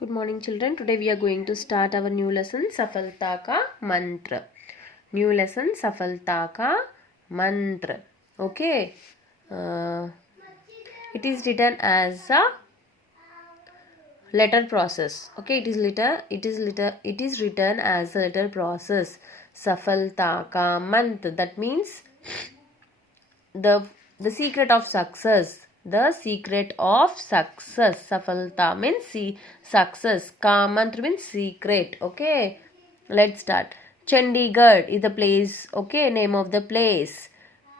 Good morning, children. Today we are going to start our new lesson, Safalta ka mantra. New lesson, Safalta ka mantra. Okay. It is written as a letter process. Okay, it is written as a letter process. Safalta ka mantra. That means the secret of success. The secret of success. Safalta means success. Ka mantra means secret. Okay, let's start. Chandigarh is the place. Okay, name of the place.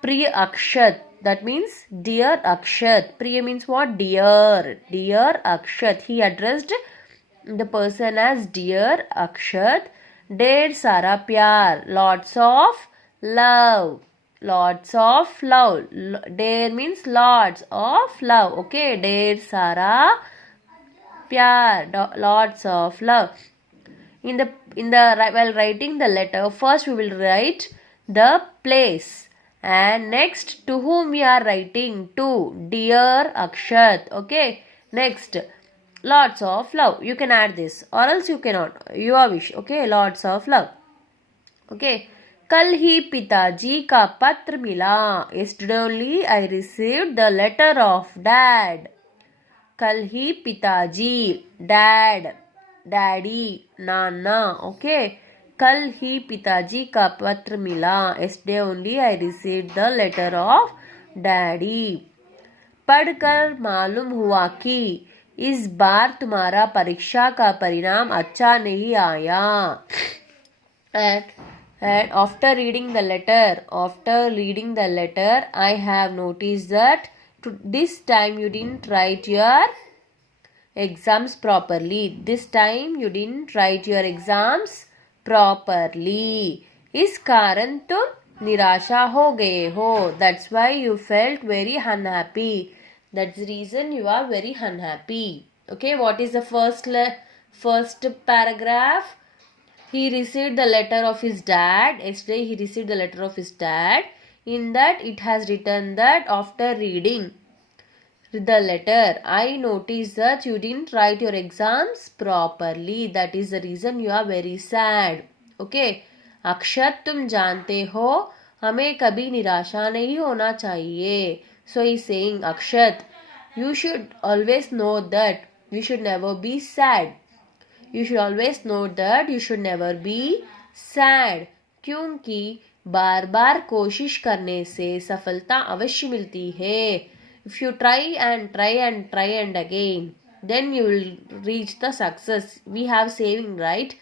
Priya Akshat, that means dear Akshat. Priya means what? Dear. Dear Akshat. He addressed the person as dear Akshat. Der Sara Pyar, lots of love. Lots of love. Der means lots of love. Okay, der Sara Pyar, lots of love. While writing the letter, first we will write the place, and next to whom we are writing, to dear Akshat. Okay, next lots of love. You can add this or else you cannot, your wish. Okay, lots of love. Okay, कल ही पिताजी का पत्र मिला. Yesterday only I received the letter of dad. कल ही पिताजी, dad, daddy, nana. Okay, कल ही पिताजी का पत्र मिला. Yesterday only I received the letter of daddy. पढ़कर मालूम हुआ कि इस बार तुम्हारा परीक्षा का परिणाम अच्छा नहीं आया. And after reading the letter, I have noticed that this time you didn't write your exams properly. This time you didn't write your exams properly. इस कारण तुम निराशा हो गए हो. That's why you felt very unhappy. That's the reason you are very unhappy. Okay, what is the first paragraph? He received the letter of his dad. Yesterday he received the letter of his dad. In that it has written that after reading the letter, I noticed that you didn't write your exams properly. That is the reason you are very sad. Okay. अक्षत तुम जानते हो हमें कभी निराशा नहीं होना चाहिए. So he is saying, Akshat, you should always know that you should never be sad. You should always know that you should never be sad. क्योंकि बार बार कोशिश करने से सफलता अवश्य मिलती है. If you try and again, then you will reach the success. We have saying, right?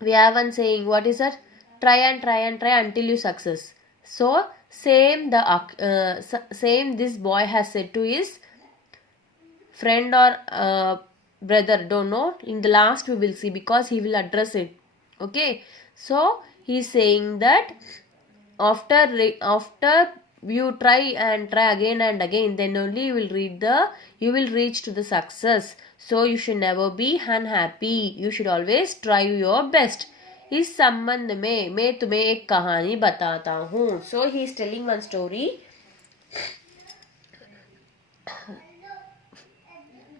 We have one saying. What is that? Try and try until you success. So same this boy has said to his friend or brother, don't know. In the last we will see, because he will address it. Okay, so he is saying that after you try again and again, then only you will reach to the success. So you should never be unhappy. You should always try your best. इस संबंध में मैं तुम्हें एक कहानी बताता हूँ. So he is telling one story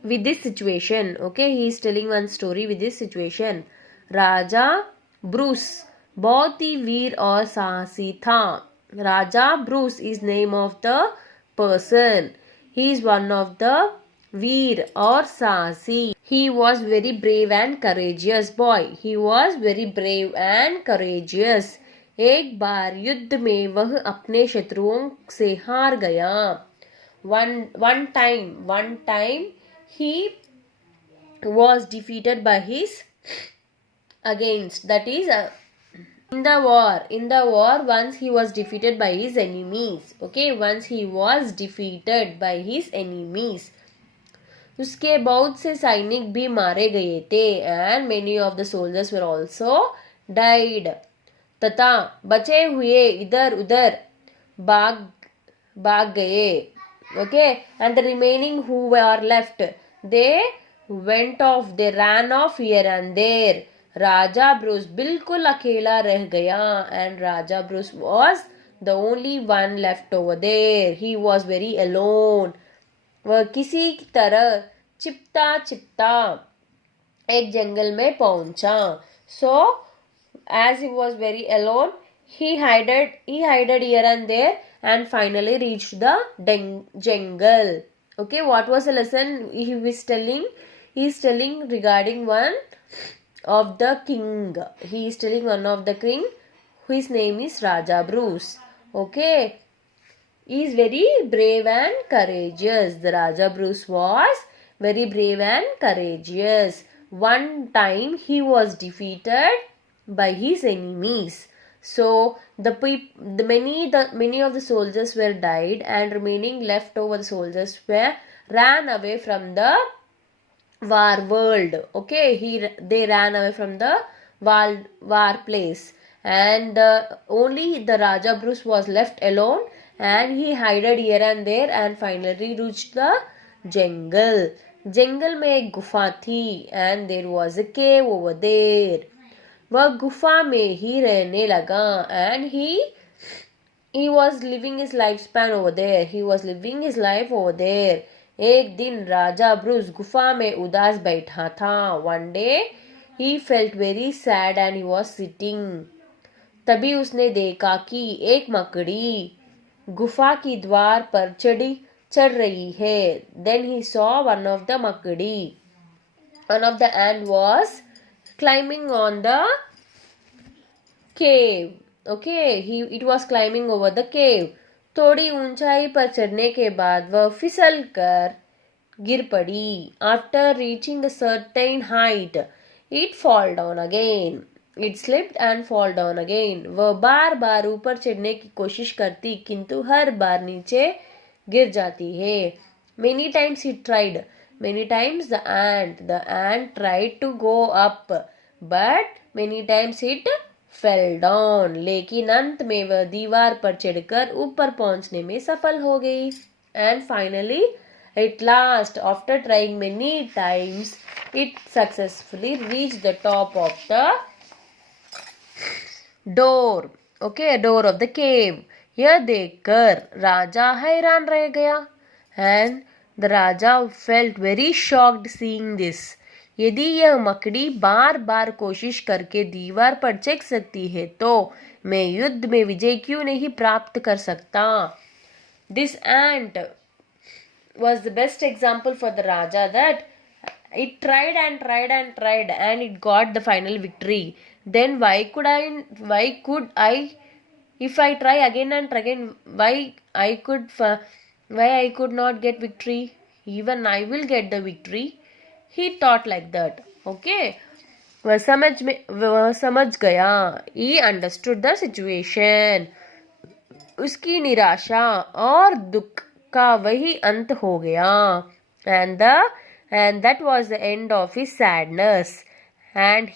with this situation. Okay, he is telling one story with this situation. Raja Bruce बहुत ही वीर और साहसी था. Raja Bruce is name of the person. He is one of the Veer or Sahasi. He was very brave and courageous boy. He was very brave and courageous. एक बार युद्ध में वह अपने शत्रुओं से हार गया. One time he was defeated by his against. That is in the war, once he was defeated by his enemies. Okay, once he was defeated by his enemies. उसके बहुत से सैनिक भी मारे गए थे. And many of the soldiers were also died. तथा बचे हुए इधर उधर भाग गए. Okay, and the remaining who were left, they went off, they ran off here and there. Raja Bruce बिल्कुल अकेला रह गया. And Raja Bruce was the only one left over there. He was very alone. वह किसी की तरह चिपता एक जंगल में पहुंचा. So as he was very alone, he hided here and there and finally reached the jungle. Okay, what was the lesson he was telling? He is telling regarding one of the king. He is telling one of the king whose name is Raja Bruce. Okay, he is very brave and courageous. The Raja Bruce was very brave and courageous. One time he was defeated by his enemies. So many of the soldiers were died, and remaining leftover soldiers were ran away from the war world. Okay, they ran away from the war place, and only the Raja Bruce was left alone, and he hided here and there and finally reached the jungle. जंगल में एक गुफा थी, and there was a cave over there. वह गुफा में ही रहने लगा, and he was living his lifespan over there. He was living his life over there. एक दिन राजा ब्रूस गुफा में उदास बैठा था. One day he felt very sad and he was sitting. तभी उसने देखा कि एक मकड़ी गुफा की द्वार पर चढ़ रही है. Then he saw one of the makadi. One of the ant was climbing on the cave. Okay, it was climbing over the cave. थोड़ी ऊंचाई पर चढ़ने के बाद वह फिसल कर गिर पड़ी. After reaching a certain height, it fall down again. It slipped and fall down again. वह बार बार ऊपर चढ़ने की कोशिश करती, किंतु हर बार नीचे गिर जाती है. Many times he tried. Many times the ant tried to go up, but many times it fell down. लेकिन अंत में वह दीवार पर चढ़कर ऊपर पहुंचने में सफल हो गई. And finally, at last, after trying many times, it successfully reached the top of the door. Okay, door of the cave. यह देखकर राजा हैरान रह गया. And the Raja felt very shocked seeing this. यदि यह मकड़ी बार बार कोशिश करके दीवार पर चढ़ सकती है, तो मैं युद्ध में विजय क्यों नहीं प्राप्त कर सकता? This ant was the best example for the Raja, that it tried and tried and tried and it got the final victory. Then why could I, if I try again and again, why I could not get victory? Even I will get the victory. He thought like that. Okay, वह समझ गया. He understood the situation. उसकी निराशा और दुख का वही अंत हो गया. And that was the end of his sadness. And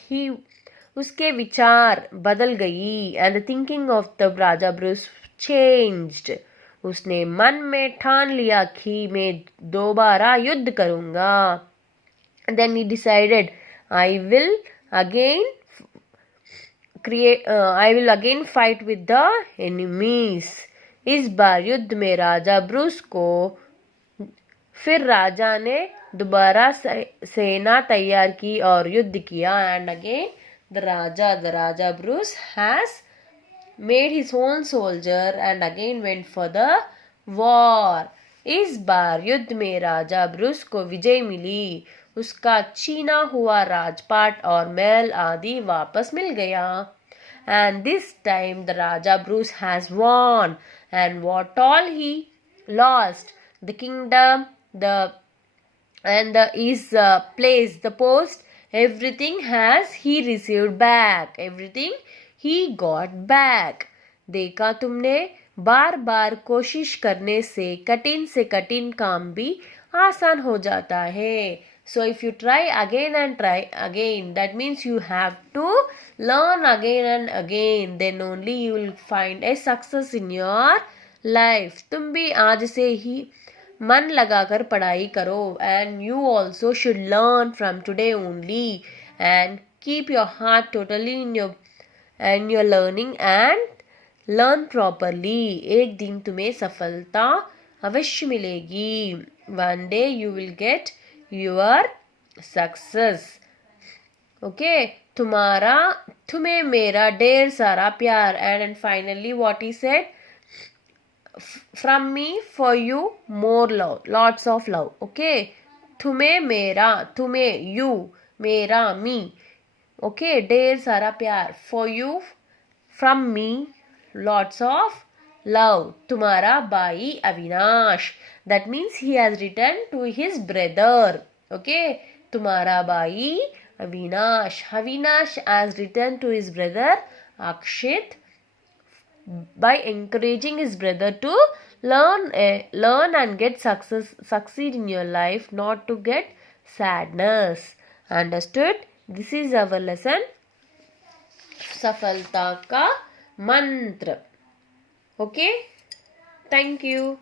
उसके विचार बदल गई. And the thinking of the Raja Bruce changed. उसने मन में ठान लिया कि मैं दोबारा युद्ध करूंगा. Then he decided, I will again fight with the enemies. इस बार युद्ध में राजा ब्रूस को फिर राजा ने दोबारा सेना तैयार की और युद्ध किया. And again the Raja Bruce has made his own soldier and again went for the war. इस बार युद्ध में राजा ब्रूस को विजय मिली. उसका छीना हुआ राजपाट और महल आदि वापस मिल गया. And this time the Raja Bruce has won. And what all he lost, the kingdom, his place, the post, everything he received back. Everything he got back. देखा तुमने, बार बार कोशिश करने से कठिन काम भी आसान हो जाता है. So if you try again and try again, that means you have to learn again and again. Then only you will find a success in your life. तुम भी आज से ही मन लगाकर पढ़ाई करो. And you also should learn from today only. And keep your heart totally in your learning and learn properly. एक दिन तुम्हें सफलता अवश्य मिलेगी. One day you will get your success. Okay, तुम्हारा तुम्हें मेरा ढेर सारा प्यार. And finally what he said, from me for you more love, lots of love. Okay, तुम्हें मेरा, तुम्हें you, मेरा me. Okay, ढेर सारा प्यार. For you, from me, lots of love. तुम्हारा भाई Avinash. That means he has written to his brother. Okay, तुम्हारा भाई Avinash. Avinash has written to his brother Akshit by encouraging his brother to learn and get succeed in your life, not to get sadness. Understood? This is our lesson. सफलता का मंत्र. Okay? Thank you.